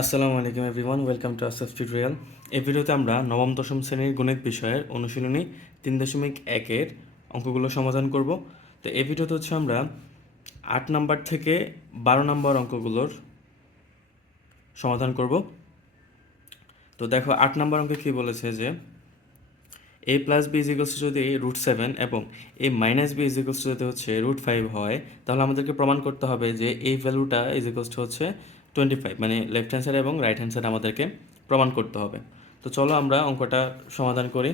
আসসালামু আলাইকুম everyone, welcome to Asaf tutorial. এই ভিডিওতে আমরা নবম, দশম শ্রেণির গণিত বিষয়ের অনুশীলনী তিন দশমিক একের অঙ্কগুলো সমাধান করব। তো এই ভিডিওতে হচ্ছে আমরা আট নাম্বার থেকে বারো নাম্বার অঙ্কগুলোর সমাধান করব। তো দেখো, আট নাম্বার অঙ্কে কী বলেছে যে, এ প্লাস বি ইজিকলস যদি রুট সেভেন এবং এ মাইনাস বি ইজিকলস যদি হচ্ছে রুট ফাইভ হয়, তাহলে আমাদেরকে প্রমাণ করতে হবে যে এই ভ্যালুটা ইজিকলস হচ্ছে টোয়েন্টি ফাইভ মানে লেফট হ্যান্ড সাইড এবং রাইট হ্যান্ড সাইড আমাদেরকে প্রমাণ করতে হবে। তো চলো আমরা অঙ্কটা সমাধান করি।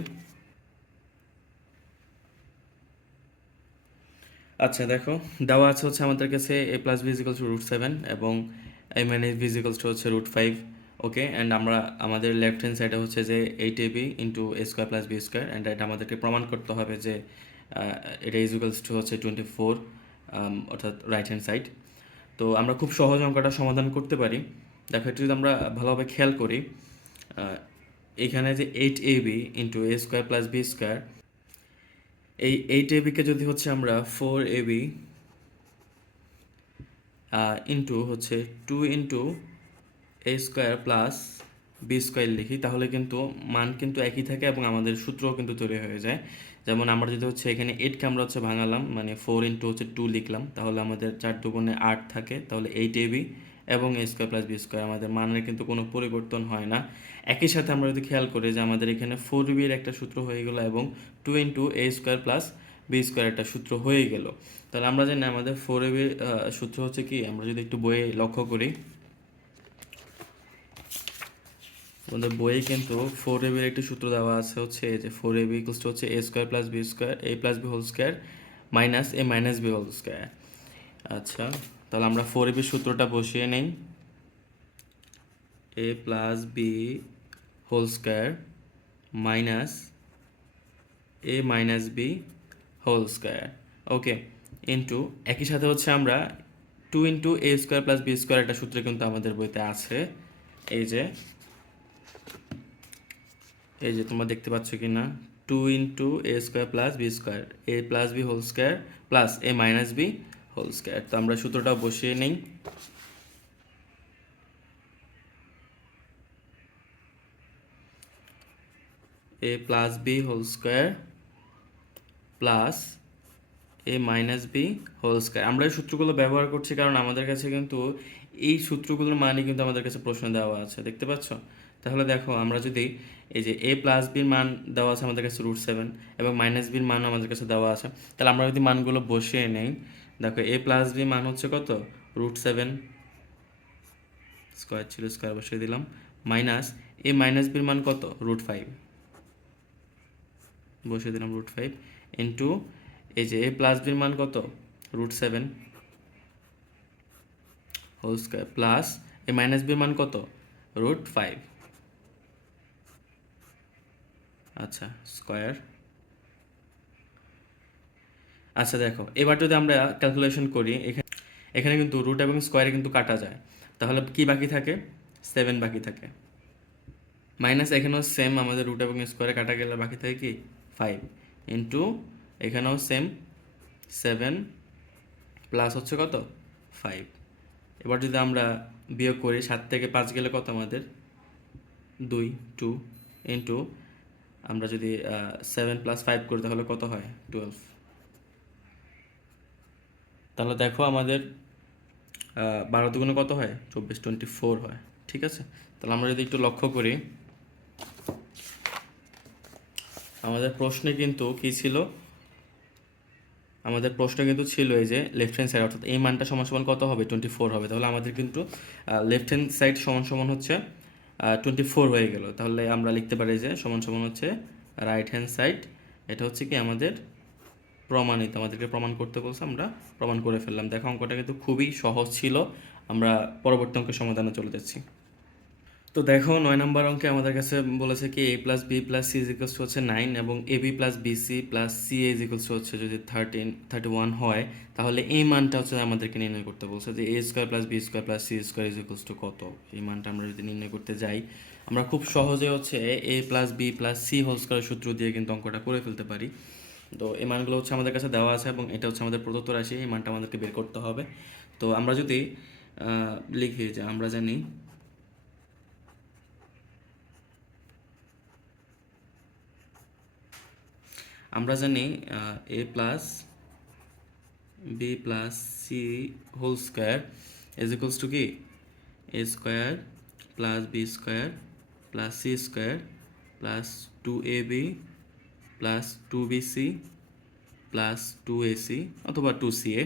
আচ্ছা দেখো, দেওয়া আছে হচ্ছে আমাদের কাছে A plus B two root seven এবং A minus B equals two হচ্ছে রুট ফাইভ ওকে অ্যান্ড আমরা, আমাদের লেফট হ্যান্ড সাইডে হচ্ছে যে eight A B into A square plus B square and এটা আমাদেরকে প্রমাণ করতে হবে যে এটা ইজিকলস টু হচ্ছে টোয়েন্টি ফোর অর্থাৎ রাইট হ্যান্ড সাইড তো আমরা খুব সহজ অঙ্কটা সমাধান করতে পারি। দেখো, একটু যদি আমরা ভালোভাবে খেয়াল করি এখানে যে eight A B into A square plus B square এই এইট এ বিকে যদি হচ্ছে আমরা ফোর এ বি ইন্টু হচ্ছে two into A square plus B square লিখি, তাহলে কিন্তু মান কিন্তু একই থাকে এবং আমাদের সূত্রও কিন্তু তৈরি হয়ে যায়। যেমন আমরা যদি হচ্ছে এখানে এইটকে আমরা হচ্ছে ভাঙালাম মানে ফোর ইন্টু হচ্ছে টু লিখলাম, তাহলে আমাদের চার দুগুণে আট থাকে, তাহলে এইট এ বি এবং A square plus B square আমাদের মানের কিন্তু কোনো পরিবর্তন হয় না। একই সাথে আমরা যদি খেয়াল করি যে আমাদের এখানে ফোর বির একটা সূত্র হয়ে গেল এবং two into A square plus B square একটা সূত্র হয়ে গেল। তাহলে আমরা জানি আমাদের ফোর এ বির সূত্র হচ্ছে কি? আমরা যদি একটু বইয়ে লক্ষ্য করি আমাদের বইয়ে কিন্তু ফোর এবির একটি সূত্র দেওয়া আছে হচ্ছে যে ফোর এবি ইকুয়ালস হচ্ছে A square plus B square A plus B whole square minus A minus B whole square আচ্ছা তাহলে আমরা ফোর এবির সূত্রটা বসিয়ে নেই। A plus B whole square minus A minus B whole square okay into একই সাথে হচ্ছে আমরা two into A square plus B square একটা সূত্র কিন্তু আমাদের বইতে আছে। এই যে এই যে তোমরা দেখতে পাচ্ছ কি না two into A square plus B square A plus B whole square plus A minus B whole square তো আমরা সূত্রটা বসিয়ে নেই। A plus B whole square plus A minus B whole square আমরা এই সূত্রগুলো ব্যবহার করছি কারণ আমাদের কাছে কিন্তু এই সূত্রগুলোর মানে কিন্তু আমাদের কাছে প্রশ্ন দেওয়া আছে। দেখতে পাচ্ছ? তাহলে দেখো, আমরা যদি এই যে এ প্লাস বির মান দেওয়া আছে আমাদের কাছে রুট সেভেন এবং মাইনাস বির মান আমাদের কাছে দেওয়া আছে। তাহলে আমরা যদি মানগুলো বসিয়ে নেই, দেখো এ প্লাস বি মান হচ্ছে কত? রুট সেভেন স্কোয়ার ছিল স্কোয়ার বসিয়ে দিলাম। মাইনাস এ মাইনাস বির মান কত? রুট ফাইভ বসিয়ে দিলাম রুট ফাইভ ইন্টু এই যে এ প্লাস বির মান কত? Root seven whole square plus A minus বির মান কত? রুট ফাইভ আচ্ছা স্কোয়ার আচ্ছা দেখো, এবার যদি আমরা ক্যালকুলেশন করি, এখানে এখানে কিন্তু রুট এবং স্কোয়ারে কিন্তু কাটা যায়। তাহলে কি বাকি থাকে? সেভেন বাকি থাকে। মাইনাস এখানেও সেম আমাদের রুট এবং স্কোয়ারে কাটা গেলে বাকি থাকে কি? ফাইভ ইন্টু এখানেও সেম সেভেন প্লাস হচ্ছে কত? ফাইভ এবার যদি আমরা বিয়োগ করি, সাত থেকে পাঁচ গেলে কত আমাদের? দুই টু ইন্টু আমরা যদি সেভেন প্লাস ফাইভ করি, তাহলে কত হয়? টুয়েলভ তাহলে দেখো আমাদের বারো দুগুণে কত হয়? চব্বিশ টোয়েন্টি ফোর হয়। ঠিক আছে? তাহলে আমরা যদি একটু লক্ষ্য করি, আমাদের প্রশ্নে কিন্তু কি ছিল? আমাদের প্রশ্ন কিন্তু ছিল এই যে লেফট হ্যান্ড সাইড অর্থাৎ এই মানটা সমান সমান কত হবে? টোয়েন্টি ফোর হবে। তাহলে আমাদের কিন্তু লেফট হ্যান্ড সাইড সমান সমান হচ্ছে টোয়েন্টি ফোর হয়ে গেল। তাহলে আমরা লিখতে পারি যে সমান সমান হচ্ছে রাইট হ্যান্ড সাইড এটা হচ্ছে কি আমাদের প্রমাণিত, আমাদেরকে প্রমাণ করতে বলছে, আমরা প্রমাণ করে ফেললাম। দেখো অঙ্কটা কিন্তু খুবই সহজ ছিল। আমরা পরবর্তী অঙ্কের সমাধানে চলে যাচ্ছি। তো দেখো, নয় নম্বর অঙ্কে আমাদের কাছে বলেছে কি A plus B plus C equals হচ্ছে নাইন এবং A B plus B C plus C A equals হচ্ছে যদি থার্টিন থার্টি ওয়ান হয়, তাহলে এই মানটা হচ্ছে আমাদেরকে নির্ণয় করতে বলছে যে A square plus B square plus C square equals to কত? এই মানটা আমরা যদি নির্ণয় করতে যাই, আমরা খুব সহজে হচ্ছে A plus B plus C whole square সূত্র দিয়ে কিন্তু অঙ্কটা করে ফেলতে পারি। তো এই মানগুলো হচ্ছে আমাদের কাছে দেওয়া আছে এবং এটা হচ্ছে আমাদের প্রদত্ত রাশি, এই মানটা আমাদেরকে বের করতে হবে। তো আমরা যদি লিখি যে আমরা জানি আমরা জানি A plus B plus C whole square is equals to কি? A square plus B square plus C square plus two A B plus two B C plus two A C অথবা টু সি এ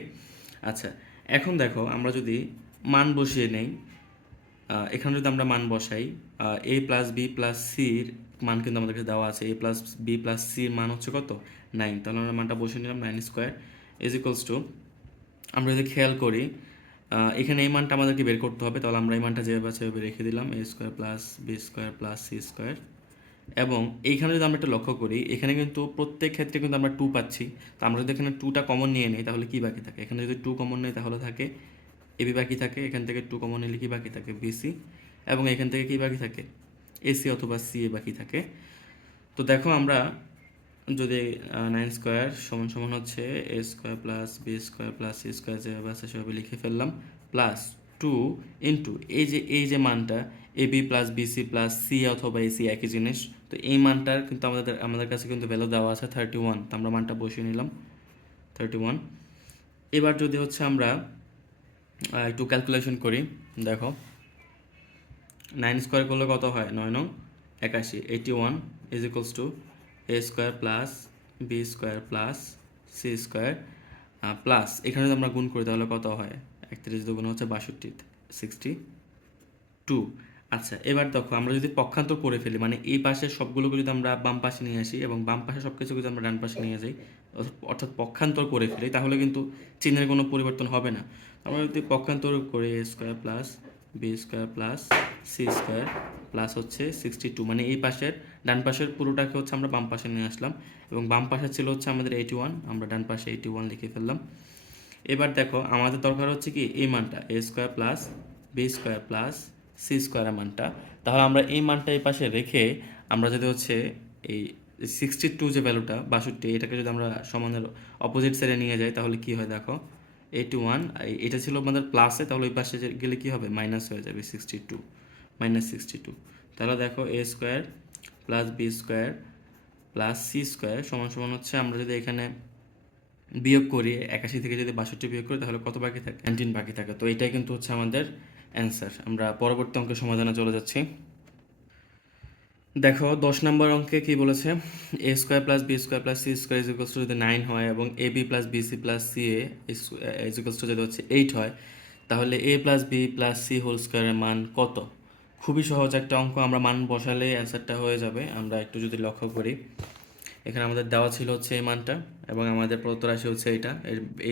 আচ্ছা এখন দেখো, আমরা যদি মান বসিয়ে নেই এখানে যদি আমরা মান বসাই এ প্লাস বি প্লাস সির মান কিন্তু আমাদের কাছে দেওয়া আছে এ প্লাস বি প্লাস সির মান হচ্ছে কত? নাইন তাহলে আমরা মানটা বসিয়ে নিলাম nine square is equals to আমরা যদি খেয়াল করি এখানে এই মানটা আমাদেরকে বের করতে হবে, তাহলে আমরা এই মানটা যেভাবে সেভাবে রেখে দিলাম A square plus B square plus C square এবং এইখানে যদি আমরা একটা লক্ষ্য করি, এখানে কিন্তু প্রত্যেক ক্ষেত্রে কিন্তু আমরা টু পাচ্ছি। তো আমরা যদি এখানে টুটা কমন নিয়ে নিই, তাহলে কি বাকি থাকে? এখানে যদি টু কমন নেই, তাহলে থাকে এবি বাকি থাকে, এখান থেকে টু কমন নিলে কি বাকি থাকে? বিসি এবং এখান থেকে কি বাকি থাকে? এসি অথবা সি এ বাকি থাকে। তো দেখো আমরা যদি নাইন স্কোয়ার সমান সমান হচ্ছে A square plus B square plus C square যেভাবে আছে সেভাবে লিখে ফেললাম। প্লাস টু ইন্টু এই যে এই যে মানটা A B plus BC plus C অথবা এসি একই জিনিস। তো এই মানটার কিন্তু আমাদের আমাদের কাছে কিন্তু ভ্যালু দেওয়া আছে থার্টি ওয়ান তো আমরা মানটা বসিয়ে নিলাম। থার্টি ওয়ান এবার যদি হচ্ছে আমরা একটু ক্যালকুলেশন করি। দেখো নাইন স্কোয়ার করলে কত হয়? নয় নং, একাশি eighty one is equals to A square plus B square plus C square plus এখানে যদি আমরা গুণ করি তাহলে কত হয়? একত্রিশ দুগুণ হচ্ছে বাষট্টি সিক্সটি টু আচ্ছা এবার দেখো, আমরা যদি পক্ষান্তর করে ফেলি মানে এই পাশের সবগুলোকে যদি আমরা বাম পাশে নিয়ে আসি এবং বাম পাশে সব কিছু যদি আমরা ডান পাশে নিয়ে যাই অর্থাৎ- পক্ষান্তর করে ফেলি, তাহলে কিন্তু চিহ্নের কোনো পরিবর্তন হবে না। আমরা যদি পক্ষান্তর করি square plus B square plus C square plus হচ্ছে সিক্সটি টু মানে এই পাশের, ডান পাশের পুরোটাকে হচ্ছে আমরা বাম পাশে নিয়ে আসলাম এবং বাম পাশে ছিল হচ্ছে আমাদের এইটি ওয়ান আমরা ডান পাশে এইটি ওয়ান লিখে ফেললাম। এবার দেখো, আমাদের দরকার হচ্ছে কি এই মানটা A square plus B square plus C স্কোয়ারের মানটা। তাহলে আমরা এই মানটা এই পাশে রেখে আমরা যদি হচ্ছে এই সিক্সটি টু যে ভ্যালুটা বাষট্টি, এটাকে যদি আমরা সমানের অপোজিট সাইডে নিয়ে যাই, তাহলে কি হয় দেখো? এইটি ওয়ান এটা ছিল আমাদের প্লাসে তাহলে ওই পাশে গেলে কী হবে? মাইনাস হয়ে যাবে sixty two minus sixty two তাহলে দেখো A square plus B square plus C square সমান সমান হচ্ছে আমরা যদি এখানে বিয়োগ করি, একাশি থেকে যদি বাষট্টি বিয়োগ করি, তাহলে কত বাকি থাকে? নাইনটিন বাকি থাকে। তো এটাই কিন্তু হচ্ছে আমাদের অ্যান্সার আমরা পরবর্তী অঙ্কের সমাধানে চলে যাচ্ছি। দেখো, দশ নম্বর অঙ্কে কি বলেছে? A square plus B square plus C square is to যদি নাইন হয় এবং A B plus B C plus C A is to যদি হচ্ছে এইট হয়, তাহলে A plus B plus C whole স্কোয়ারের মান কত? খুবই সহজ একটা অঙ্ক, আমরা মান বসালে অ্যান্সারটা হয়ে যাবে। আমরা একটু যদি লক্ষ্য করি। এখানে আমাদের দেওয়া ছিল হচ্ছে এই মানটা এবং আমাদের প্রদত্ত রাশি হচ্ছে এটা।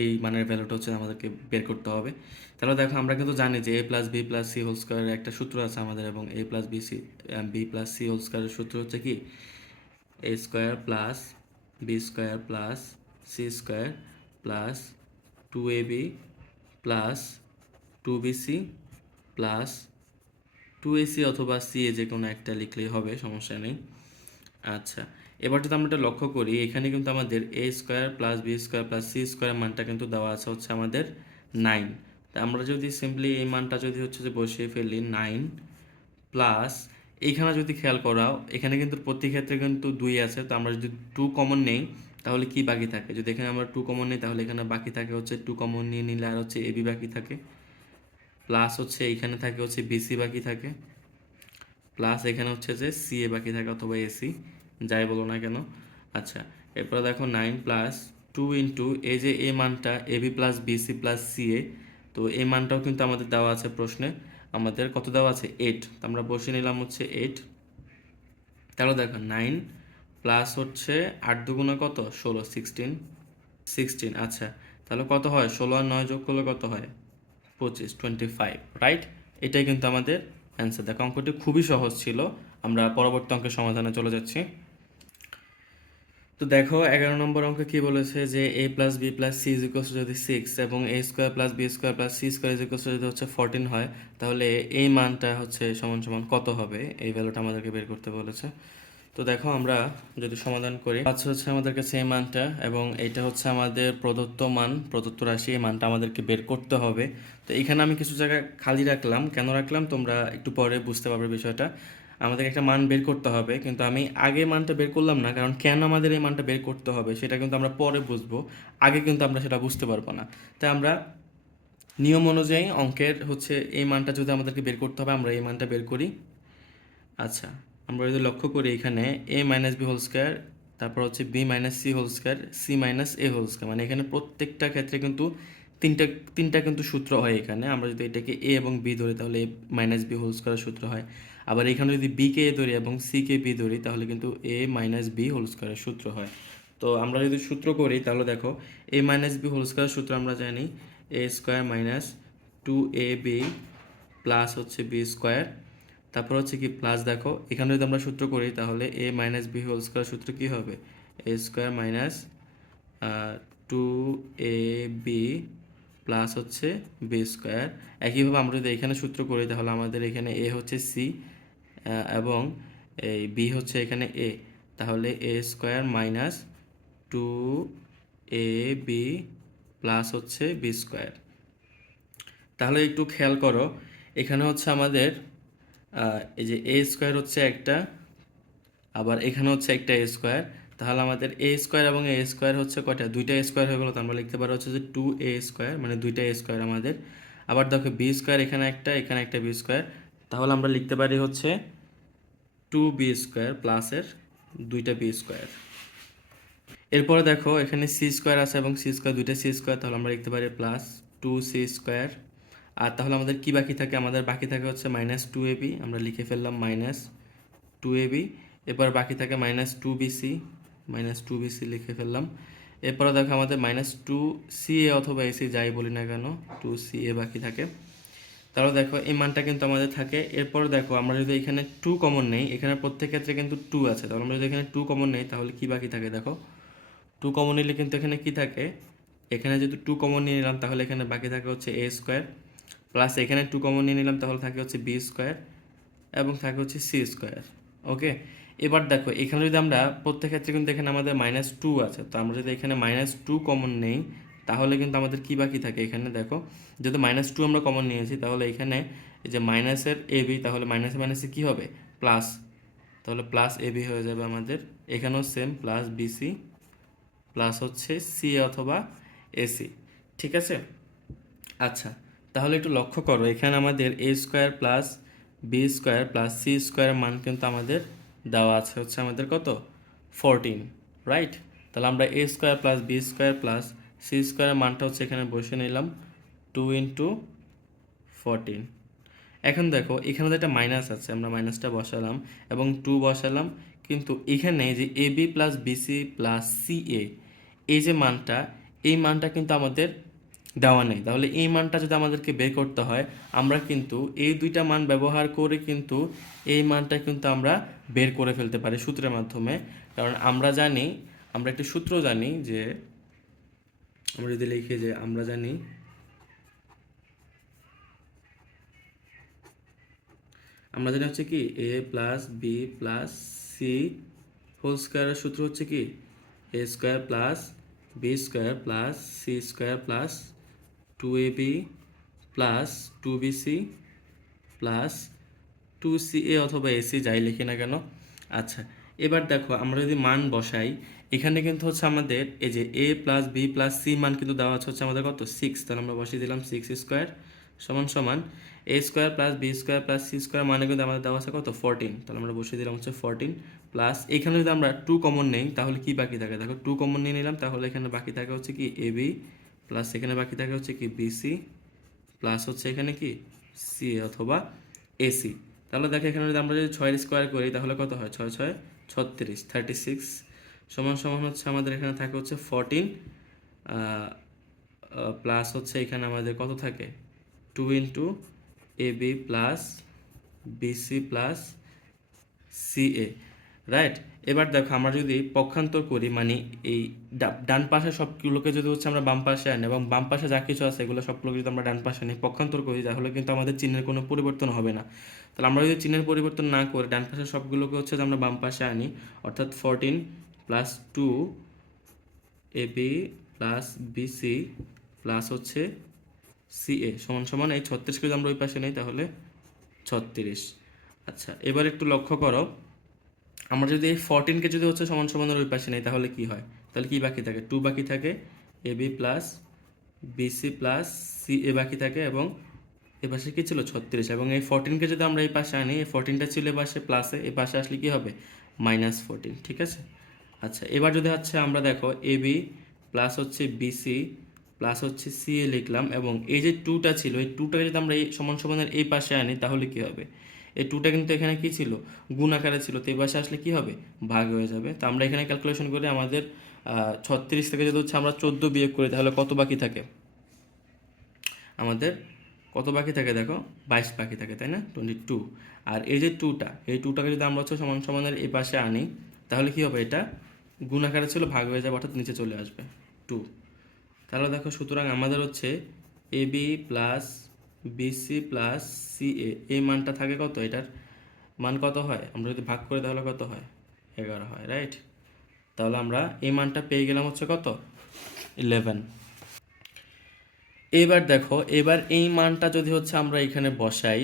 এই মানের ভ্যালুটা হচ্ছে আমাদেরকে বের করতে হবে। তাহলে দেখো, আমরা কিন্তু জানি যে A plus B plus C whole স্কোয়ারের একটা সূত্র আছে আমাদের এবং A plus B C B plus C whole স্কোয়ারের সূত্র হচ্ছে কি? A square plus B square plus C square plus two A B plus two B C plus two AC অথবা সি এ যে কোনো একটা লিখলেই হবে, সমস্যা নেই। আচ্ছা এবার যদি আমরা এটা লক্ষ্য করি, এখানে কিন্তু আমাদের A square plus B square plus C square মানটা কিন্তু দেওয়া আছে হচ্ছে আমাদের নাইন তা আমরা যদি সিম্পলি এই মানটা যদি হচ্ছে যে বসিয়ে ফেলি নাইন প্লাস এইখানে যদি খেয়াল করাও, এখানে কিন্তু প্রতি ক্ষেত্রে কিন্তু দুই আছে। তো আমরা যদি টু কমন নেই, তাহলে কি বাকি থাকে? যদি এখানে আমরা টু কমন নেই, তাহলে এখানে বাকি থাকে হচ্ছে টু কমন নিয়ে নিলে আর হচ্ছে এবি বাকি থাকে। প্লাস হচ্ছে এইখানে থাকে হচ্ছে বিসি বাকি থাকে। প্লাস এখানে হচ্ছে যে সি এ বাকি থাকে অথবা এসি যাই বলো না কেন? আচ্ছা এরপর দেখো নাইন প্লাস টু ইন্টু এই যে এ মানটা A B plus BC plus C A তো এই মানটাও কিন্তু আমাদের দেওয়া আছে প্রশ্নে। আমাদের কত দেওয়া আছে? এইট আমরা বসে নিলাম হচ্ছে এইট তাহলে দেখো নাইন প্লাস হচ্ছে আট দুগুণে কত? ষোলো সিক্সটিন সিক্সটিন আচ্ছা তাহলে কত হয়? ষোলো আর নয় যোগ করলে কত হয়? পঁচিশ টোয়েন্টি ফাইভ রাইট এটাই কিন্তু আমাদের অ্যান্সার দেখো, অঙ্কটি খুবই সহজ ছিল। আমরা পরবর্তী অঙ্কের সমাধানে চলে যাচ্ছি। তো দেখো, এগারো নম্বর অঙ্কে কি বলেছে যে A plus B plus C ইজিকোস যদি সিক্স এবং A square plus B square plus C square ইজিকোস যদি হচ্ছে ফোরটিন হয়, তাহলে এই মানটা হচ্ছে সমান সমান কত হবে? এই ভ্যালুটা আমাদেরকে বের করতে বলেছে। তো দেখো, আমরা যদি সমাধান করি পাচ্ছে হচ্ছে আমাদের কাছে এই মানটা এবং এটা হচ্ছে আমাদের প্রদত্ত মান, প্রদত্ত রাশি, এই মানটা আমাদেরকে বের করতে হবে। তো এখানে আমি কিছু জায়গায় খালি রাখলাম। কেন রাখলাম? তোমরা একটু পরে বুঝতে পারবে বিষয়টা। আমাদের একটা মান বের করতে হবে, কিন্তু আমি আগে মানটা বের করলাম না, কারণ কেন আমাদের এই মানটা বের করতে হবে সেটা কিন্তু আমরা পরে বুঝব, আগে কিন্তু আমরা সেটা বুঝতে পারব না। তাই আমরা নিয়ম অনুযায়ী অঙ্কের হচ্ছে এই মানটা যদি আমাদেরকে বের করতে হবে, আমরা এই মানটা বের করি। আচ্ছা আমরা যদি লক্ষ্য করি এখানে A minus B whole square তারপর হচ্ছে B minus C whole square C minus A whole square মানে এখানে প্রত্যেকটা ক্ষেত্রে কিন্তু তিনটা তিনটা কিন্তু সূত্র হয় এখানে। আমরা যদি এটাকে এ এবং বি ধরি, তাহলে A minus B whole square সূত্র হয়। আবার এখানে যদি বি কে এ ধরি এবং সি কে বি ধরি, তাহলে কিন্তু এ মাইনাস বি হোল স্কোয়ারের সূত্র হয়। তো আমরা যদি সূত্র করি, তাহলে দেখো A minus B whole square সূত্র আমরা জানি A square minus two A B plus হচ্ছে বি স্কোয়ার তারপর হচ্ছে কি প্লাস দেখো, এখানে যদি আমরা সূত্র করি, তাহলে A minus B whole square সূত্র কী হবে? A square minus two A B plus হচ্ছে বি স্কোয়ার একইভাবে আমরা যদি এখানে সূত্র করি, তাহলে আমাদের এখানে এ হচ্ছে সি এবং এই বি হচ্ছে এখানে এ তাহলে A square minus two A B plus হচ্ছে বি স্কোয়ার তাহলে একটু খেয়াল করো, এখানে হচ্ছে আমাদের এই যে এ স্কোয়ার হচ্ছে একটা, আবার এখানে হচ্ছে একটা এ স্কোয়ার তাহলে আমাদের এ স্কোয়ার এবং এ স্কোয়ার হচ্ছে কয়টা? দুইটা স্কোয়ার হয়ে গেলো তো আমরা লিখতে পারি হচ্ছে যে টু এ স্কোয়ার মানে দুইটা স্কোয়ার আমাদের। আবার দেখো বি স্কোয়ার এখানে একটা এখানে একটা বি স্কোয়ার তাহলে আমরা লিখতে পারি হচ্ছে টু বি স্কোয়ার প্লাসের দুইটা বি স্কোয়ার এরপরে দেখো, এখানে সি স্কোয়ার আছে এবং সি স্কোয়ার দুইটা সি স্কোয়ার তাহলে আমরা লিখতে পারি প্লাস টু সি স্কোয়ার আর তাহলে আমাদের কি বাকি থাকে? আমাদের বাকি থাকে হচ্ছে মাইনাস টু এ বি আমরা লিখে ফেললাম মাইনাস টু এ বি এরপর বাকি থাকে minus two BC minus two BC লিখে ফেললাম। এরপরে দেখো আমাদের মাইনাস টু সি এ অথবা এসি যাই বলি না কেন টু সি এ বাকি থাকে। তাহলে দেখো এই মানটা কিন্তু আমাদের থাকে। এরপর দেখো আমরা যদি এখানে টু কমন নেই, এখানে প্রত্যেক ক্ষেত্রে কিন্তু টু আছে। তাহলে আমরা যদি এখানে টু কমন নেই, তাহলে কী বাকি থাকে দেখো? টু কমন নিলে কিন্তু এখানে কি থাকে? এখানে যদি টু কমন নিয়ে নিলাম, তাহলে এখানে বাকি থাকে হচ্ছে এ স্কোয়ার প্লাস এখানে টু কমন নিয়ে নিলাম, তাহলে থাকে হচ্ছে বি স্কোয়ার এবং থাকে হচ্ছে সি স্কোয়ার ওকে এবার দেখো, এখানে যদি আমরা প্রত্যেক ক্ষেত্রে কিন্তু এখানে আমাদের মাইনাস টু আছে। তো আমরা যদি এখানে মাইনাস টু কমন নেই তাহলে কিন্তু আমাদের কী বাকি থাকে? এখানে দেখো, যেহেতু মাইনাস টু আমরা কমন নিয়েছি, তাহলে এখানে এই যে মাইনাসের এ বি তাহলে মাইনাসে মাইনাসে কী হবে? প্লাস তাহলে প্লাস এ বি হয়ে যাবে আমাদের, এখানেও সেম প্লাস বিসি প্লাস হচ্ছে সি অথবা এসি ঠিক আছে? আচ্ছা তাহলে একটু লক্ষ্য করো, এখানে আমাদের A square plus B square plus C স্কোয়ারের মান কিন্তু আমাদের দেওয়া আছে, হচ্ছে আমাদের কত? ফোরটিন রাইট তাহলে আমরা A square plus B square plus C স্কোয়ারের মানটা হচ্ছে এখানে বসে নিলাম টু ইন্টু ফোরটিন এখন দেখো, এখানে তো একটা মাইনাস আছে, আমরা মাইনাসটা বসালাম এবং টু বসালাম, কিন্তু এখানে যে A B plus BC plus C A এই যে মানটা, এই মানটা কিন্তু আমাদের দেওয়া নেই। তাহলে এই মানটা যদি আমাদেরকে বের করতে হয়, আমরা কিন্তু এই দুইটা মান ব্যবহার করে কিন্তু এই মানটা কিন্তু আমরা বের করে ফেলতে পারি সূত্রের মাধ্যমে। কারণ আমরা জানি, আমরা একটি সূত্র জানি যে আমরা যদি লিখি যে আমরা জানি আমরা জানি হচ্ছে কি A plus B plus C whole স্কোয়ারের সূত্র হচ্ছে কি? A square plus B square plus C square plus two A B plus two B C plus two C A অথবা এসি যাই লিখি না কেন। আচ্ছা এবার দেখো, আমরা যদি মান বসাই, এখানে কিন্তু হচ্ছে আমাদের এই যে A plus B plus C মান কিন্তু দেওয়া আছে হচ্ছে আমাদের কত? সিক্স তাহলে আমরা বসিয়ে দিলাম সিক্স স্কোয়ার সমান সমান A square plus B square plus C square মানে কিন্তু আমাদের দেওয়া আছে কত? ফোরটিন তাহলে আমরা বসিয়ে দিলাম হচ্ছে ফোরটিন প্লাস এখানে যদি আমরা টু কমন নেই, তাহলে কি বাকি থাকে? দেখো টু কমন নিয়ে নিলাম, তাহলে এখানে বাকি থাকে হচ্ছে কি এ বি প্লাস এখানে বাকি থাকে হচ্ছে কি বিসি প্লাস হচ্ছে এখানে কি সি অথবা এসি তাহলে দেখো, এখানে যদি আমরা যদি ছয়ের স্কোয়ার করি, তাহলে কত হয়? ছয় ছয় ছত্রিশ থার্টি সিক্স সমান সমান হচ্ছে আমাদের এখানে থাকে হচ্ছে ফোরটিন প্লাস হচ্ছে এখানে আমাদের কত থাকে? Two into A B plus BC plus C A right এবার দেখো আমরা যদি পক্ষান্তর করি মানে এই ডান পাশে সবগুলোকে যদি হচ্ছে আমরা বাম পাশে আনি এবং বাম পাশে যা কিছু আছে এগুলো সবগুলোকে যদি আমরা ডান পাশে আনি, পক্ষান্তর করি, তাহলে কিন্তু আমাদের চিহ্নের কোনো পরিবর্তন হবে না। তাহলে আমরা যদি চিহ্নের পরিবর্তন না করে ডান পাশে সবগুলোকে হচ্ছে যে আমরা বাম পাশে আনি, অর্থাৎ fourteen plus two A B plus BC plus হচ্ছে সি এ সমান সমান এই ছত্রিশকে যদি আমরা ওই পাশে নিই তাহলে ছত্রিশ। আচ্ছা এবার একটু লক্ষ্য করো। আমরা যদি এই ফোরটিনকে যদি হচ্ছে সমান সমানের ওই পাশে নেই, তাহলে কি হয়? তাহলে কি বাকি থাকে? টু বাকি থাকে A B plus BC plus C A বাকি থাকে এবং এ পাশে কি ছিল? ছত্রিশ। এবং এই ফোরটিনকে যদি আমরা এই পাশে আনি, এই ফোরটিনটা ছিল এ পাশে প্লাসে এ পাশে আসলে কি হবে? মাইনাস ফোরটিন ঠিক আছে? আচ্ছা এবার যদি হচ্ছে আমরা দেখো এ বি প্লাস হচ্ছে বিসি প্লাস হচ্ছে সি এ লিখলাম এবং এই যে টুটা ছিল, এই টুটাকে যদি আমরা এই সমান সমানের এই পাশে আনি, তাহলে কি হবে? এই টুটা কিন্তু এখানে কি ছিল? গুণ আকারে ছিল। তো এই পাশে আসলে কি হবে? ভাগ হয়ে যাবে। তো আমরা এখানে ক্যালকুলেশন করে আমাদের ছত্রিশ থেকে যদি হচ্ছে আমরা চোদ্দ বিয়োগ করি, তাহলে কত বাকি থাকে? আমাদের কত বাকি থাকে দেখো? বাইশ বাকি থাকে, তাই না? টোয়েন্টি টু আর এই যে টুটা এই টুটাকে যদি আমরা হচ্ছে সমান সমানের এই পাশে আনি, তাহলে কি হবে এটা? গুণ আকারে ছিল, ভাগ হয়ে যাবে, অর্থাৎ নিচে চলে আসবে। টু তাহলে দেখো, সুতরাং আমাদের হচ্ছে A B plus BC plus C A এই মানটা থাকে কত? এটার মান কত হয়? আমরা যদি ভাগ করে তাহলে কত হয়? এগারো হয় রাইট তাহলে আমরা এই মানটা পেয়ে গেলাম হচ্ছে কত? ইলেভেন এবার দেখো, এবার এই মানটা যদি হচ্ছে আমরা এখানে বসাই,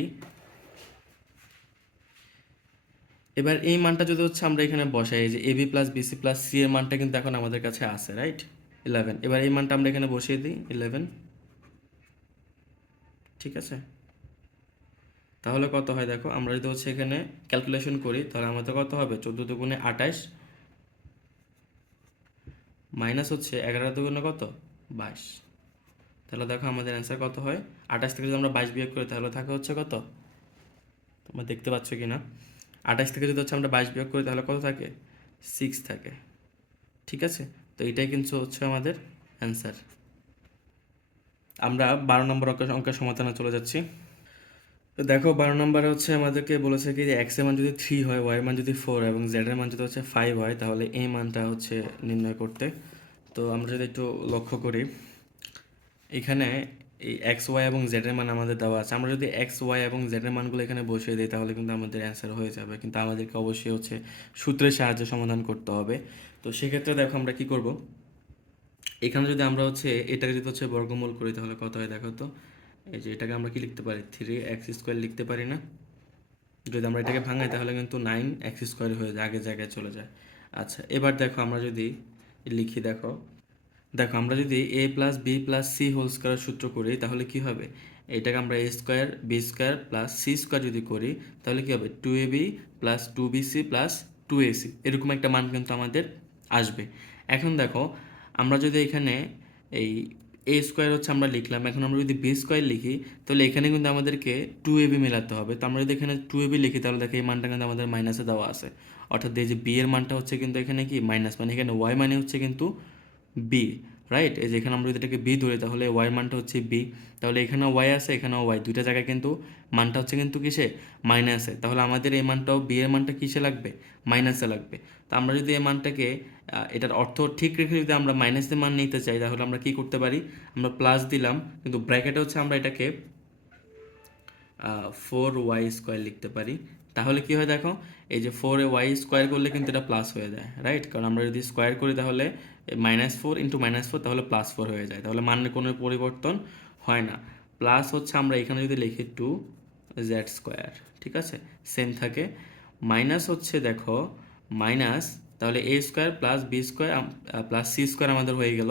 এবার এই মানটা যদি হচ্ছে আমরা এখানে বসাই যে AB plus BC plus C এর মানটা কিন্তু এখন আমাদের কাছে আছে রাইট ইলেভেন এবার এই মানটা আমরা এখানে বসিয়ে দিই ইলেভেন ঠিক আছে? তাহলে কত হয় দেখো, আমরা যদি হচ্ছে এখানে ক্যালকুলেশন করি, তাহলে আমাদের কত হবে? চোদ্দ দুগুণে আঠাশ মাইনাস হচ্ছে এগারো দুগুণে কত? বাইশ। তাহলে দেখো আমাদের অ্যান্সার কত হয়? আঠাশ থেকে যদি আমরা বাইশ বিয়োগ করি, তাহলে থাকে হচ্ছে কত? তোমরা দেখতে পাচ্ছ কি না? আঠাশ থেকে যদি হচ্ছে আমরা বাইশ বিয়োগ করি, তাহলে কত থাকে? সিক্স থাকে। ঠিক আছে? তো এটাই কিন্তু হচ্ছে আমাদের অ্যান্সার আমরা বারো নম্বর অঙ্কের সমাধানে চলে যাচ্ছি। তো দেখো, বারো নম্বরে হচ্ছে আমাদেরকে বলেছে কি এক্সের মান যদি থ্রি হয় ওয়াই মান যদি ফোর এবং জেড এর মান যদি হচ্ছে ফাইভ হয়, তাহলে এই মানটা হচ্ছে নির্ণয় করতে। তো আমরা যদি একটু লক্ষ্য করি, এখানে এই এক্স ওয়াই এবং জেড এর মান আমাদের দেওয়া আছে। আমরা যদি এক্স ওয়াই এবং জেড এর মানগুলো এখানে বসিয়ে দিই, তাহলে কিন্তু আমাদের অ্যান্সার হয়ে যাবে। কিন্তু আমাদেরকে অবশ্যই হচ্ছে সূত্রের সাহায্যে সমাধান করতে হবে। তো সেক্ষেত্রে দেখো আমরা কি করব? এখানে যদি আমরা হচ্ছে, এটাকে যদি হচ্ছে বর্গমূল করি, তাহলে কত হয় দেখো তো? এই যে এটাকে আমরা কি লিখতে পারি? থ্রি এক্স স্কোয়ার লিখতে পারি না? যদি আমরা এটাকে ভাঙাই, তাহলে কিন্তু নাইন এক্স স্কোয়ার হয়ে যায়, আগের জায়গায় চলে যায়। আচ্ছা এবার দেখো আমরা যদি লিখি, দেখো। দেখো, আমরা যদি A plus B plus C whole স্কোয়ারের সূত্র করি, তাহলে কি হবে? এটাকে আমরা A square B square plus C square যদি করি, তাহলে কি হবে? Two A B plus two B C plus two A C এরকম একটা মান কিন্তু আমাদের আসবে। এখন দেখো আমরা যদি এখানে এই এ স্কোয়ার হচ্ছে আমরা লিখলাম। এখন আমরা যদি বি স্কোয়ার লিখি, তাহলে এখানে কিন্তু আমাদেরকে টু এ বি মেলাতে হবে। তো আমরা যদি এখানে টু এ বি লিখি, তাহলে দেখো এই মানটা কিন্তু আমাদের মাইনাসে দেওয়া আছে। অর্থাৎ এই যে বি এর মানটা হচ্ছে কিন্তু এখানে কি? মাইনাস মানে এখানে ওয়াই মানে হচ্ছে কিন্তু বি রাইট এই যে এখানে আমরা যদি এটাকে বি ধরি, তাহলে ওয়াই মানটা হচ্ছে বি তাহলে এখানেও ওয়াই আছে, এখানেও ওয়াই দুইটা জায়গায় কিন্তু মানটা হচ্ছে কিন্তু কিসে? মাইনাসে তাহলে আমাদের এই মানটাও বি এর মানটা কিসে লাগবে? মাইনাসে লাগবে। তো আমরা যদি এই মানটাকে এটার অর্থ ঠিক রেখে যদি আমরা মাইনাস দিয়ে মান নিতে চাই, তাহলে আমরা কি করতে পারি? আমরা প্লাস দিলাম, কিন্তু ব্র্যাকেটে হচ্ছে আমরা এটাকে ফোর ওয়াই স্কোয়ার লিখতে পারি। তাহলে কি হয় দেখো, এই যে ফোর এ ওয়াই স্কোয়ার করলে কিন্তু এটা প্লাস হয়ে যায় রাইট কারণ আমরা যদি স্কোয়ার করি তাহলে minus four into minus four তাহলে প্লাস ফোর হয়ে যায়। তাহলে মানের কোনো পরিবর্তন হয় না। প্লাস হচ্ছে আমরা এখানে যদি লিখি টু জেড স্কোয়ার ঠিক আছে? সেম থাকে। মাইনাস হচ্ছে দেখো মাইনাস তাহলে A square plus B square plus C square আমাদের হয়ে গেল।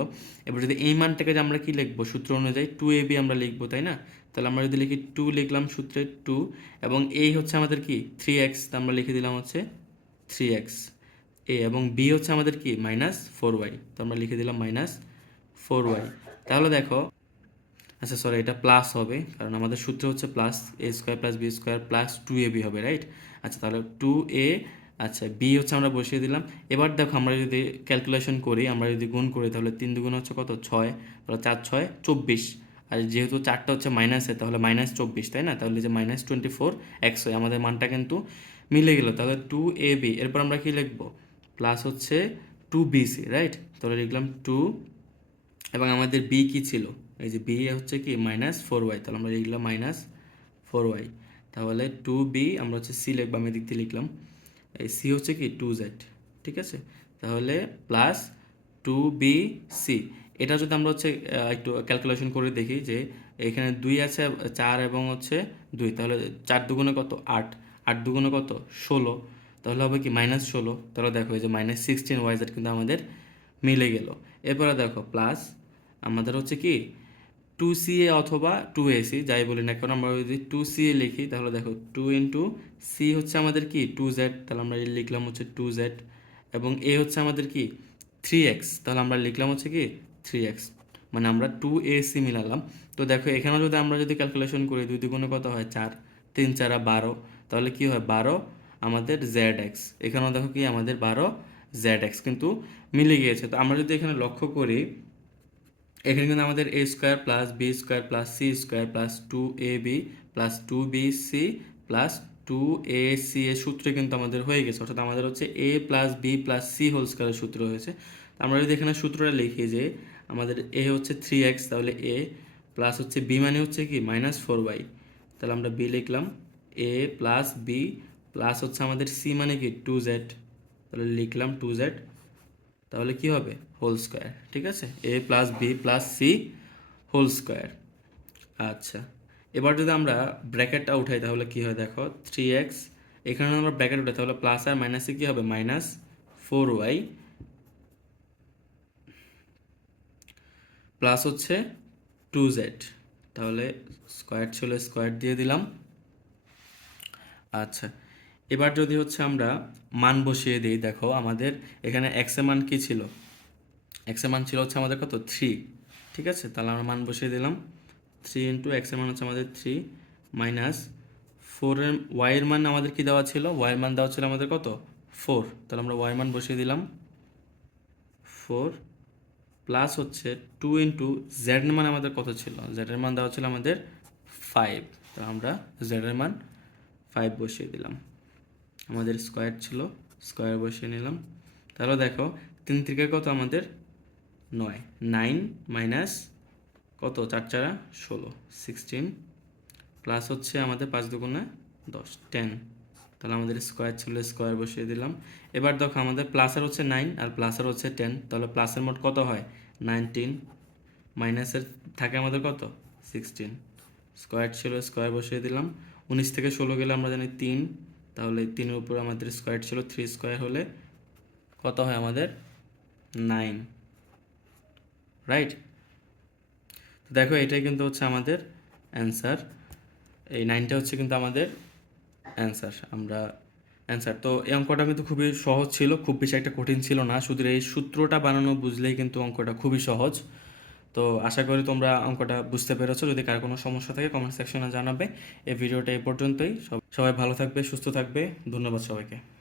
এবার যদি এই মানটাকে আমরা কি লিখব? সূত্র অনুযায়ী টু এ বি আমরা লিখব, তাই না? তাহলে আমরা যদি লিখি টু লিখলাম সূত্রে টু এবং এই হচ্ছে আমাদের কি? থ্রি এক্স তা আমরা লিখে দিলাম হচ্ছে থ্রি এক্স এ এবং বি হচ্ছে আমাদের কি? মাইনাস ফোর ওয়াই তো আমরা লিখে দিলাম মাইনাস ফোর ওয়াই তাহলে দেখো আচ্ছা সরি এটা প্লাস হবে, কারণ আমাদের সূত্র হচ্ছে plus A square plus B square plus two A B হবে রাইট আচ্ছা তাহলে টু এ আচ্ছা বি হচ্ছে আমরা বসিয়ে দিলাম। এবার দেখো আমরা যদি ক্যালকুলেশন করি, আমরা যদি গুণ করি, তাহলে তিন দুগুণ হচ্ছে কত? ছয়, তাহলে চার, ছয়, চব্বিশ। আর যেহেতু চারটা হচ্ছে মাইনাসে তাহলে মাইনাস চব্বিশ, তাই না? তাহলে যে মাইনাস টোয়েন্টি ফোর একশো আমাদের মানটা কিন্তু মিলে গেল। তাহলে টু এ বি এরপর আমরা কি লিখব? প্লাস হচ্ছে টু বি সি রাইট তাহলে লিখলাম টু এবং আমাদের বি কী ছিল? এই যে বি হচ্ছে কি? মাইনাস ফোর ওয়াই তাহলে আমরা লিখলাম মাইনাস ফোর ওয়াই তাহলে টু বি আমরা হচ্ছে সি লিখব, আমি দিক দিয়ে লিখলাম। এই সি হচ্ছে কি টু জেড, ঠিক আছে? তাহলে প্লাস টু বি সি এটা যদি আমরা হচ্ছে একটু ক্যালকুলেশন করে দেখি যে এখানে দুই আছে, চার এবং হচ্ছে দুই, তাহলে চার দুগুণে কত? আট। আট দুগুণে কত? ষোলো। তাহলে হবে কি? মাইনাস ষোলো। তাহলে দেখো এই যে মাইনাস সিক্সটিন ওয়াই জেড কিন্তু আমাদের মিলে গেল। এরপরে দেখো প্লাস আমাদের হচ্ছে কি? টু সি এ অথবা টু এ সি যাই বলি না কারণ আমরা যদি টু সি এ লিখি, তাহলে দেখো টু ইন্টু সি হচ্ছে আমাদের কি? টু জেড তাহলে আমরা লিখলাম হচ্ছে টু জেড এবং এ হচ্ছে আমাদের কি? থ্রি এক্স তাহলে আমরা লিখলাম হচ্ছে কি? থ্রি এক্স মানে আমরা টু এ সি মিলালাম। তো দেখো এখানেও যদি আমরা যদি ক্যালকুলেশন করি, দুই দুগুণে কত হয়? চার, তিন চারা বারো, তাহলে কি হয়? বারো আমাদের জেড এক্স এখানেও দেখো কি? আমাদের বারো জেড এক্স কিন্তু মিলে গিয়েছে। তো আমরা যদি এখানে লক্ষ্য করি এখানে কিন্তু আমাদের A square plus B square plus C square plus two A B plus two B C plus two A C এর সূত্রে কিন্তু আমাদের হয়ে গেছে। অর্থাৎ আমাদের হচ্ছে A plus B plus C whole স্কোয়ারের সূত্র হয়েছে। আমরা যদি এখানে সূত্রটা লিখি যে আমাদের এ হচ্ছে থ্রি এক্স তাহলে এ প্লাস হচ্ছে বি মানে হচ্ছে কি? মাইনাস ফোর ওয়াই তাহলে আমরা বি লিখলাম এ প্লাস বি প্লাস হচ্ছে আমাদের সি মানে কি? টু জেড তাহলে লিখলাম টু জেড তাহলে কি হবে? হোল স্কোয়ার, ঠিক আছে? A plus B plus C whole square. আচ্ছা এবার যদি আমরা ব্র্যাকেটটা উঠাই তাহলে কি হয় দেখো? থ্রি এক্স এখানে আমরা ব্র্যাকেট উঠাই তাহলে প্লাস আর মাইনাসে কী হবে? মাইনাস ফোর ওয়াই প্লাস হচ্ছে টু জেড তাহলে স্কোয়ার ছিল স্কোয়ার দিয়ে দিলাম। আচ্ছা এবার যদি হচ্ছে আমরা মান বসিয়ে দিই, দেখো আমাদের এখানে এক্সের মান কী ছিল? এক্সে মান ছিল হচ্ছে আমাদের কত? থ্রি ঠিক আছে? তাহলে আমরা মান বসিয়ে দিলাম। থ্রি ইন্টু এক্সের মান হচ্ছে আমাদের থ্রি মাইনাস ফোরের ওয়াইয়ের মান আমাদের কি দেওয়া ছিল? ওয়াইয়ের মান দেওয়া ছিল আমাদের কত? ফোর তাহলে আমরা ওয়াই মান বসিয়ে দিলাম। ফোর প্লাস হচ্ছে টু ইন্টু জেড মান আমাদের কত ছিল? জেডের মান দেওয়া ছিল আমাদের ফাইভ তো আমরা জেডের মান ফাইভ বসিয়ে দিলাম। আমাদের স্কোয়ার ছিল স্কোয়ার বসিয়ে নিলাম। তাহলে দেখো, তিন থেকে কত আমাদের? নয়। নাইন মাইনাস কত? চার চারা ষোলো। সিক্সটিন প্লাস হচ্ছে আমাদের পাঁচ দুগুণে দশ। টেন তাহলে আমাদের স্কোয়ার ছিল স্কোয়ার বসিয়ে দিলাম। এবার দেখো, আমাদের প্লাসের হচ্ছে নাইন আর প্লাসের হচ্ছে টেন তাহলে প্লাসের মোট কত হয়? নাইনটিন মাইনাসের থাকে আমাদের কত? সিক্সটিন স্কোয়ার ছিল স্কোয়ার বসিয়ে দিলাম। উনিশ থেকে ষোলো গেলে আমরা জানি তিন। তাহলে তিনের উপর আমাদের স্কোয়ার ছিল থ্রি স্কোয়ার হলে কত হয় আমাদের? নাইন রাইট তো দেখো এটাই কিন্তু হচ্ছে আমাদের অ্যান্সার এই নাইনটা হচ্ছে কিন্তু আমাদের অ্যান্সার আমরা অ্যান্সার তো এই অঙ্কটা কিন্তু খুবই সহজ ছিল, খুব বেশি একটা কঠিন ছিল না। শুধু এই সূত্রটা বানানো বুঝলেই কিন্তু অঙ্কটা খুবই সহজ। তো আশা করি তোমরা অঙ্কটা বুঝতে পেরেছ। যদি কার কোনো সমস্যা থাকে কমেন্ট সেকশনে জানাবে। এই ভিডিওটা এই পর্যন্তই। সব- সবাই ভালো থাকবে, সুস্থ থাকবে। ধন্যবাদ সবাইকে।